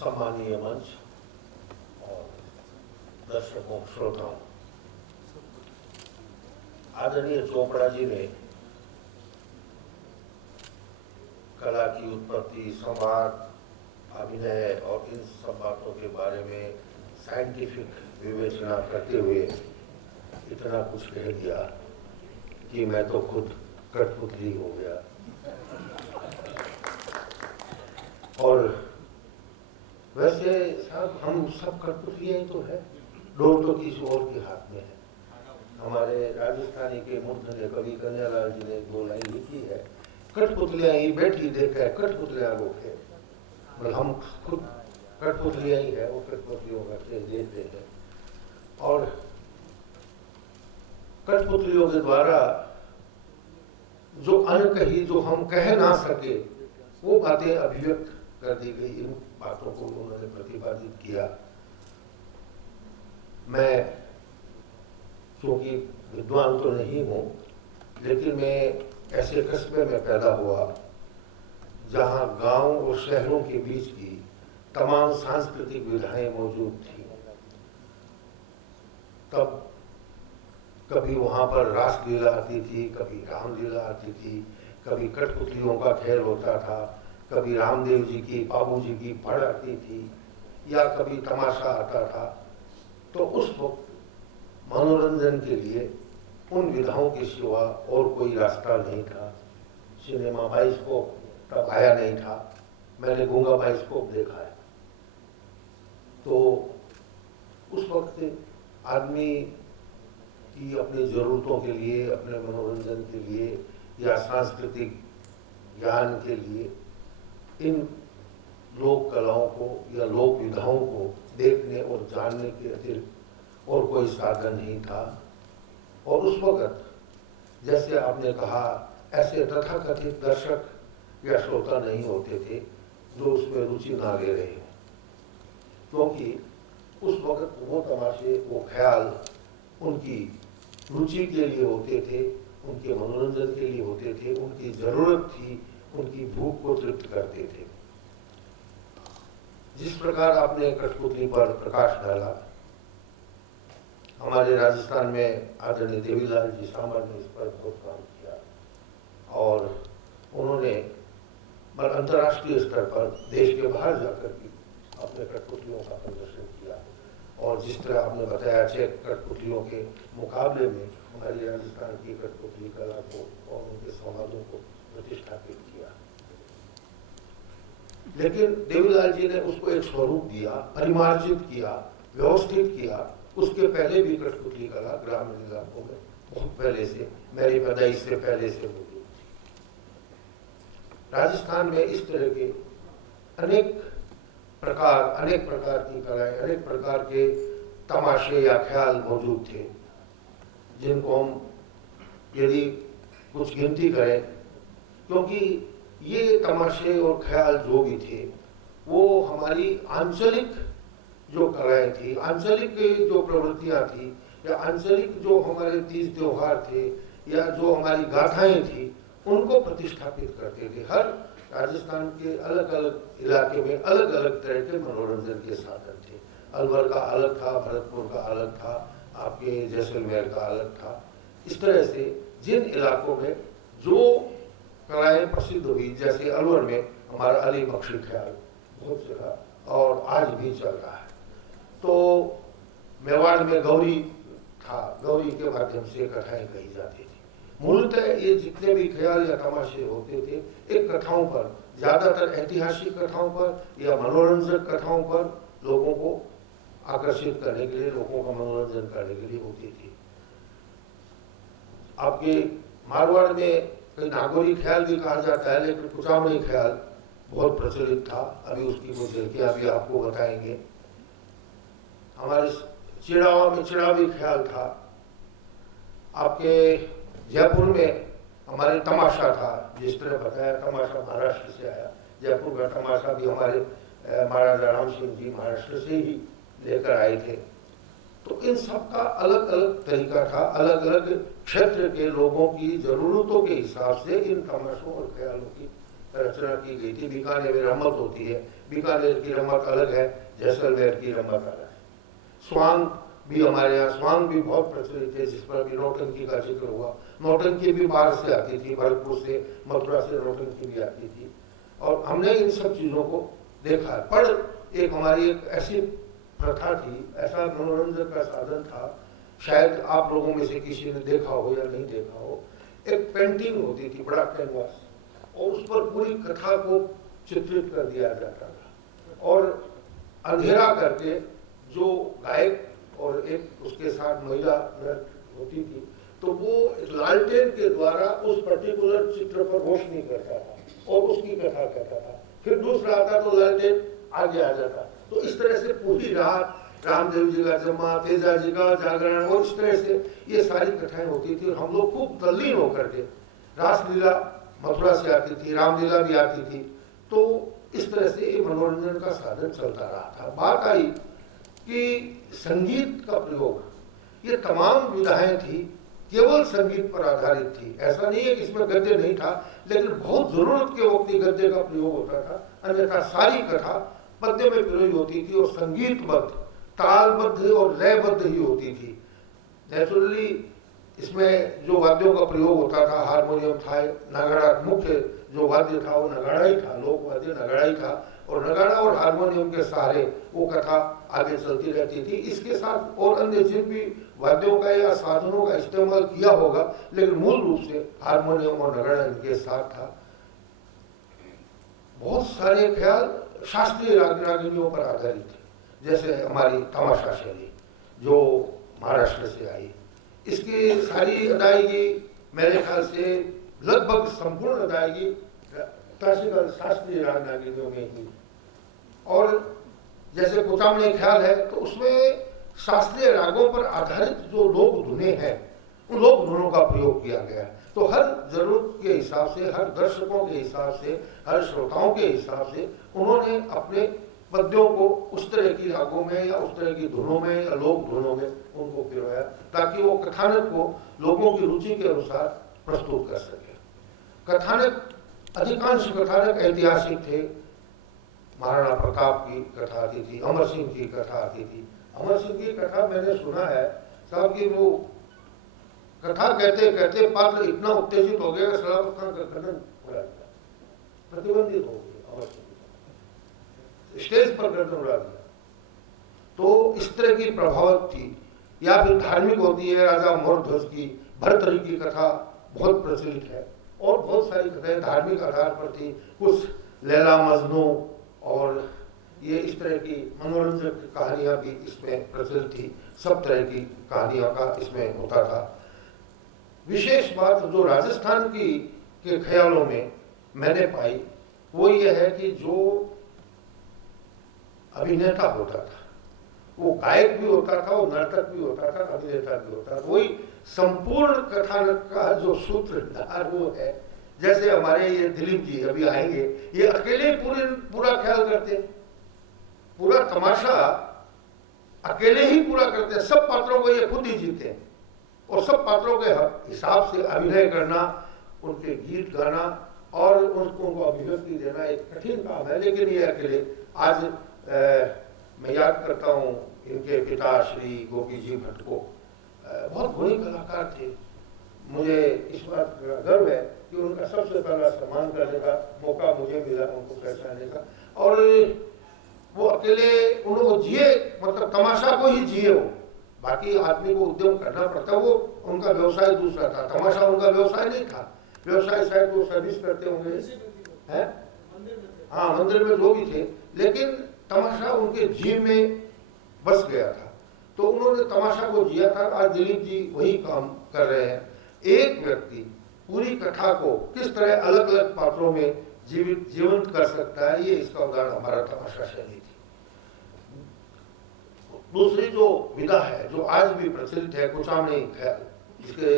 सम्मानीय मंच और दर्शकों श्रोताओं, आदरणीय चोपड़ा जी ने कला की उत्पत्ति, संवाद, अभिनय और इन सब बातों के बारे में साइंटिफिक विवेचना करते हुए इतना कुछ कह दिया कि मैं तो खुद कठपुतली हो गया। और वैसे साहब हम सब कठपुतलियां ही तो है, डोर तो किसी और के हाथ में है। हमारे राजस्थानी के मूर्धन्य कवि कन्हैयालाल जी ने 2 लाइन लिखी है, कठपुतलियां ही बैठी देखा है कठपुतलियां रोके। मतलब हम खुद कठपुतलियां ही है, वो कठपुतलियों का खेल देखते हैं। और कठपुतलियों के द्वारा जो अनकही, जो हम कह ना सके, वो बातें अभिव्यक्त कर दी गई। इन बातों को उन्होंने प्रतिपादित किया। मैं क्योंकि विद्वान तो नहीं हूं, लेकिन मैं ऐसे कस्बे में पैदा हुआ जहां गांव और शहरों के बीच की तमाम सांस्कृतिक विधाएं मौजूद थी। तब कभी वहां पर रासलीला आती थी, कभी रामलीला आती थी, कभी कठपुतलियों का खेल होता था, कभी रामदेव जी की, बाबू जी की पढ़ आती थी, या कभी तमाशा आता था। तो उस वक्त मनोरंजन के लिए उन विधाओं के सिवा और कोई रास्ता नहीं था। सिनेमा, बाइस्कोप तब आया नहीं था। मैंने गूंगा बाइस्कोप देखा है। तो उस वक्त आदमी की अपनी जरूरतों के लिए, अपने मनोरंजन के लिए या सांस्कृतिक ज्ञान के लिए इन लोक कलाओं को या लोक विधाओं को देखने और जानने के अतिरिक्त और कोई साधन नहीं था। और उस वक्त जैसे आपने कहा, ऐसे तथाकथित दर्शक या श्रोता नहीं होते थे जो उसमें रुचि ना ले रहे हो, क्योंकि उस वक्त वो तमाशे, वो ख्याल उनकी रुचि के लिए होते थे, उनके मनोरंजन के लिए होते थे, उनकी जरूरत थी, उनकी भूख को तृप्त करते थे। जिस प्रकार आपने कठपुतली पर प्रकाश डाला, हमारे राजस्थान में आदरणीय देवीलाल जी सामर ने इस पर बहुत काम किया और उन्होंने अंतर्राष्ट्रीय स्तर पर देश के बाहर जाकर भी अपने कठपुतलियों का प्रदर्शन किया। और जिस तरह आपने बताया, 6 कठपुतलियों के मुकाबले में हमारी राजस्थान की कठपुतली कला को और उनके संवादों को प्रतिष्ठापित किया। लेकिन देवीलाल जी ने उसको एक स्वरूप दिया, परिमार्जित किया, व्यवस्थित किया। उसके पहले भी कठपुतली कला ग्रामीण इलाकों में बहुत पहले से, मेरी पैदाइश से पहले से मौजूद थी। राजस्थान में इस तरह के अनेक प्रकार की कलाएं, अनेक प्रकार के तमाशे या ख्याल मौजूद थे, जिनको हम यदि कुछ गिनती करें, क्योंकि ये तमाशे और ख्याल जो भी थे वो हमारी आंचलिक जो कलाएं थी, आंचलिक जो प्रवृत्तियां थी, या आंचलिक जो हमारे तीज त्योहार थे, या जो हमारी गाथाएं थी, उनको प्रतिष्ठापित करते थे। हर राजस्थान के अलग अलग इलाके में अलग अलग तरह के मनोरंजन के साधन थे। अलवर का अलग था, भरतपुर का अलग था, आपके जैसलमेर का अलग था। इस तरह से जिन इलाकों में जो कलाएं प्रसिद्ध हुई, जैसे अलवर में हमारा अली बख्शी ख्याल बहुत जगह और आज भी चल रहा है। तो मेवाड़ में गौरी था, गौरी के माध्यम से कथाएं कही जाती थी। मूलतः ये जितने भी ख्याल या तमाशे होते थे, एक कथाओं पर, ज्यादातर ऐतिहासिक कथाओं पर या मनोरंजक कथाओं पर लोगों को आकर्षित करने के लिए, लोगों का मनोरंजन करने के लिए होती थी। आपके मारवाड़ में कई नागौरी ख्याल भी कहा जाता है, लेकिन कुचामणी ख्याल बहुत प्रचलित था। अभी उसकी कुछ झलकियां भी आपको बताएंगे। हमारे चिड़ावा में चिड़ावी ख्याल था। आपके जयपुर में हमारे तमाशा था, जिस तरह बताया तमाशा महाराष्ट्र से आया। जयपुर का तमाशा भी हमारे महाराजा राम सिंह जी महाराष्ट्र से ही लेकर आए थे। तो इन सब का अलग अलग तरीका था। अलग अलग क्षेत्र के लोगों की जरूरतों के हिसाब से इन तमाशों और ख्यालों की रचना की गई थी। बीकानेर में रम्मत होती है, बीकानेर की रम्मत अलग है, जैसलमेर की रम्मत अलग है। स्वांग भी हमारे यहाँ, स्वांग भी बहुत प्रचलित है, जिस पर भी नौटंकी का जिक्र हुआ। नौटंकी भी बाहर से आती थी, भरतपुर से, मथुरा से नौटंकी भी आती थी, और हमने इन सब चीज़ों को देखा। पर एक हमारी एक ऐसी प्रथा थी, ऐसा मनोरंजन का साधन था, शायद आप लोगों में से किसी ने देखा हो या नहीं देखा हो, एक पेंटिंग होती थी, बड़ा कैनवास, और उस पर पूरी कथा को चित्रित कर दिया जाता था, और अंधेरा करके जो गायक और एक उसके साथ महिला होती थी, तो वो लालटेन के द्वारा उस पर्टिकुलर चित्र पर रोशनी करता था और उसकी कथा कहता था। फिर दूसरा आता तो लालटेन आगे आ जाता। तो इस तरह से पूरी रात रामदेव जी का जन्मा, तेजा जी का जागरण, और इस तरह से ये सारी कथाएं होती थी, और हम लोग खूब तल्लीन होकर के, रासलीला मथुरा से आती थी, रामलीला भी आती थी, तो इस तरह से ये मनोरंजन का साधन चलता रहा था। बात आई कि संगीत का प्रयोग, ये तमाम विधाएं थी केवल संगीत पर आधारित थी। ऐसा नहीं है कि इसमें गद्य नहीं था, लेकिन बहुत जरूरत के वक्त ही गद्य का प्रयोग होता था, अन्यथा सारी कथा पद्य में प्रयोग होती थी, और संगीतबद्ध, तालबद्ध और लयबद्ध ही होती थी। नेचुरली इसमें जो वाद्यों का प्रयोग होता था, हारमोनियम था, नगाड़ा, मुख्य जो वाद्य था वो नगाड़ा ही था, लोक वाद्य नगाड़ा ही था, और नगाड़ा और हारमोनियम के सहारे वो कथा आगे चलती रहती थी। इसके साथ और अन्य जिन भी वाद्यों का या साधनों का इस्तेमाल किया होगा, लेकिन मूल रूप से हारमोनियम और नगाड़ा इनके साथ था। बहुत सारे ख्याल शास्त्रीय राग रागिनियों पर आधारित थे, जैसे हमारी तमाशा शैली जो महाराष्ट्र से आई, इसकी सारी अदायगी मेरे ख्याल से लगभग संपूर्ण अदायगी क्लासिकल शास्त्रीय राग रागिनियों में ही। और जैसे कुचामनी ख्याल है, तो उसमें शास्त्रीय रागों पर आधारित जो लोक धुनें हैं, उन लोक धुनों का प्रयोग किया गया है। तो हर जरूरत के हिसाब से, हर दर्शकों के हिसाब से, हर श्रोताओं के हिसाब से उन्होंने अपने पद्यों को उस तरह की रागों में या उस तरह की धुनों में या लोक धुनों में उनको पिरोया, ताकि वो कथानक को लोगों की रुचि के अनुसार प्रस्तुत कर सके। कथानक, अधिकांश कथानक ऐतिहासिक थे। महाराणा प्रताप की कथा आती थी, अमर सिंह की कथा आती थी। अमर सिंह की कथा मैंने सुना है साहब कि वो कथा कहते कहते पात्र इतना उत्तेजित हो गया, सलावत खान का खंडन उड़ा दिया, प्रतिबंधित हो गया, अमर सिंह स्टेज पर गर्दन उड़ा दिया। तो इस तरह की प्रभावक थी। या फिर धार्मिक होती है, राजा मोरध्वज की भरतरी की कथा बहुत प्रचलित है, और बहुत सारी कथाएं धार्मिक आधार पर थी। कुछ लैला मजनू और ये इस तरह की मनोरंजक कहानियां भी इसमें प्रचलित थी। सब तरह की कहानियों का इसमें होता था। विशेष बात जो राजस्थान की के ख्यालों में मैंने पाई वो ये है कि जो अभिनेता होता था वो गायक भी होता था, वो नर्तक भी होता था, अभिनेता भी होता था। वही संपूर्ण कथानक का जो सूत्रधार वो है। जैसे हमारे ये दिलीप जी अभी आएंगे, ये अकेले पूरा ख्याल करते हैं, पूरा तमाशा अकेले ही पूरा करते हैं। सब पात्रों को ये खुद ही जीते हैं, और सब पात्रों के हिसाब से अभिनय करना, उनके गीत गाना और उनको अभिव्यक्ति देना एक कठिन काम है। लेकिन ये अकेले, आज मैं याद करता हूँ इनके पिता श्री गोपी जी भट्ट को, बहुत गुणी कलाकार थे। मुझे इस बात का गर्व है कि उनका सबसे पहला सम्मान करने का मौका मुझे मिला, उनको पहचानने का। और वो अकेले उनको जिए, मतलब तमाशा को ही जिए वो। बाकी आदमी को उद्यम करना पड़ता, वो उनका व्यवसाय दूसरा था, तमाशा उनका व्यवसाय नहीं था। व्यवसाय शायद वो सर्विस करते होंगे, हैं? हाँ, मंदिर में जो भी थे, लेकिन तमाशा उनके जीव में बस गया था, तो उन्होंने तमाशा को जिया था। आज दिलीप जी वही काम कर रहे हैं। एक व्यक्ति पूरी कथा को किस तरह अलग अलग पात्रों में जीवंत कर सकता है, ये इसका उदाहरण हमारा तमाशा शैली थी। दूसरी जो विधा है जो आज भी प्रचलित है, कुचामनी ख्याल, जिसके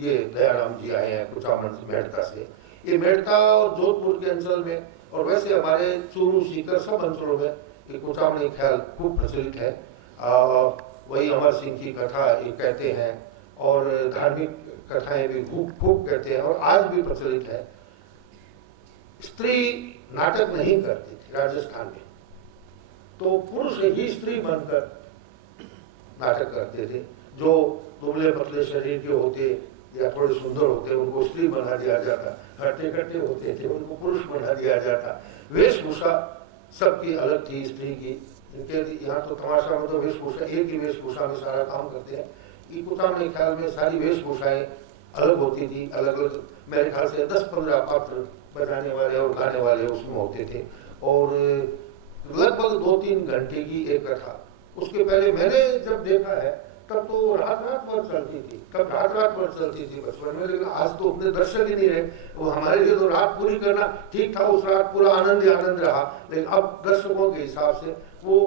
ये दयाराम जी आए हैं कुचामन मेड़ता से। ये मेड़ता और जोधपुर के अंचल में, और वैसे हमारे चूरू सीकर सब अंचलों में ये कुचामनी ख्याल खूब प्रचलित है। वही अमर सिंह की कथा ये कहते हैं, और धार्मिक कथाएं भी खूब कहते हैं, और आज भी प्रचलित है। स्त्री नाटक नहीं करती थी राजस्थान में, तो पुरुष ही स्त्री बनकर नाटक करते थे। जो दुबले पतले शरीर के होते या थोड़े सुंदर होते उनको स्त्री बना दिया जाता, हट्टे कट्टे होते थे उनको पुरुष बना दिया जाता। वेशभूषा सबकी अलग थी स्त्री की। इनके यहाँ तो तमाशा में तो वेशभूषा एक ही वेशभूषा में सारा काम करते हैं। इकुता मेरे ख्याल में सारी वेशभूषाएं अलग होती थी, अलग अलग मेरे ख्याल से 10-15 पात्र बजाने वाले और गाने वाले उसमें होते थे, और लगभग 2-3 घंटे की एक कथा। उसके पहले मैंने जब देखा है तब तो रात रात भर चलती थी, तब रात रात भर चलती थी बचपन में, लेकिन आज तो अपने दर्शक ही नहीं रहे। वो हमारे लिए तो रात पूरी करना ठीक था, उस रात पूरा आनंद ही आनंद रहा, लेकिन अब दर्शकों के हिसाब से वो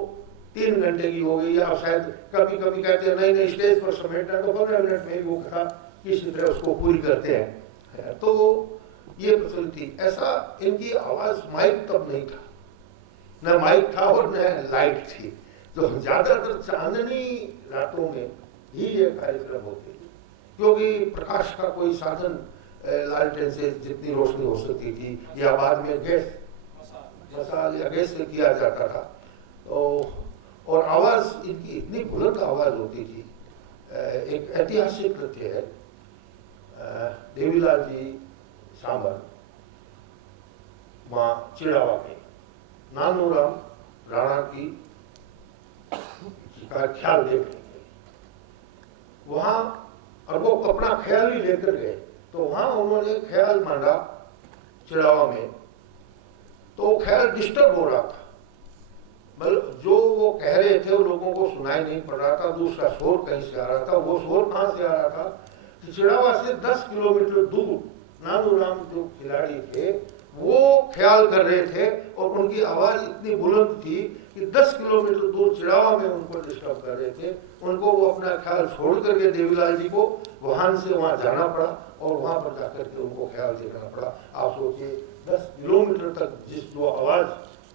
3 घंटे की हो गई, या शायद कभी कभी कहते हैं नहीं नहीं स्टेज पर समेटना तो 15 मिनट में ही वो कथा किसी तरह उसको पूरी करते हैं। तो ये प्रचलित थी। ऐसा इनकी आवाज माइक तब नहीं था, न माइक था और न लाइट थी, तो ज्यादातर चांदनी रातों में ही ये कार्यक्रम होते थे, क्योंकि प्रकाश का कोई साधन लालटेन से जितनी रोशनी हो सकती थी, या बाद में गैस मसाल या गैस से किया जाता था। तो और आवाज इनकी इतनी बुलंद आवाज होती थी। एक ऐतिहासिक तथ्य है, देवीलाल जी सांबर माँ चिड़ावा में नानूराम राणा की का ख्याल देख गए वहां, और वो अपना ख्याल ही लेकर गए, तो वहां उन्होंने ख्याल मांगा चिड़ावा में, तो ख्याल डिस्टर्ब हो रहा था, मतलब जो वो कह रहे थे वो लोगों को सुनाई नहीं पड़ रहा था, दूसरा शोर कहीं से आ रहा था। वो शोर कहां से आ रहा था? तो चिड़ावा से 10 किलोमीटर दूर नानूराम जो खिलाड़ी थे वो ख्याल कर रहे थे, और उनकी आवाज इतनी बुलंद थी कि 10 किलोमीटर दूर चिड़ावा में उनको डिस्टर्ब कर रहे थे। उनको वो अपना ख्याल छोड़ करके देवीलाल जी को वाहन से वहां जाना पड़ा, और वहां पर जाकर के उनको ख्याल देखना पड़ा। आप सोचिए 10 किलोमीटर तक जिस जो आवाज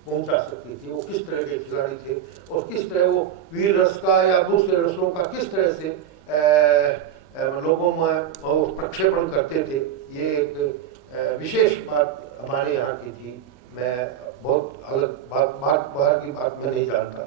पहुंचा सकती थी, वो किस तरह के खिलाड़ी थे, और किस तरह वो वीर रस का या दूसरे रसों का किस तरह से लोगों में प्रक्षेपण करते थे। ये एक विशेष बात हमारे यहाँ की थी। मैं बहुत अलग बात बाहर की बात मैं नहीं जानता।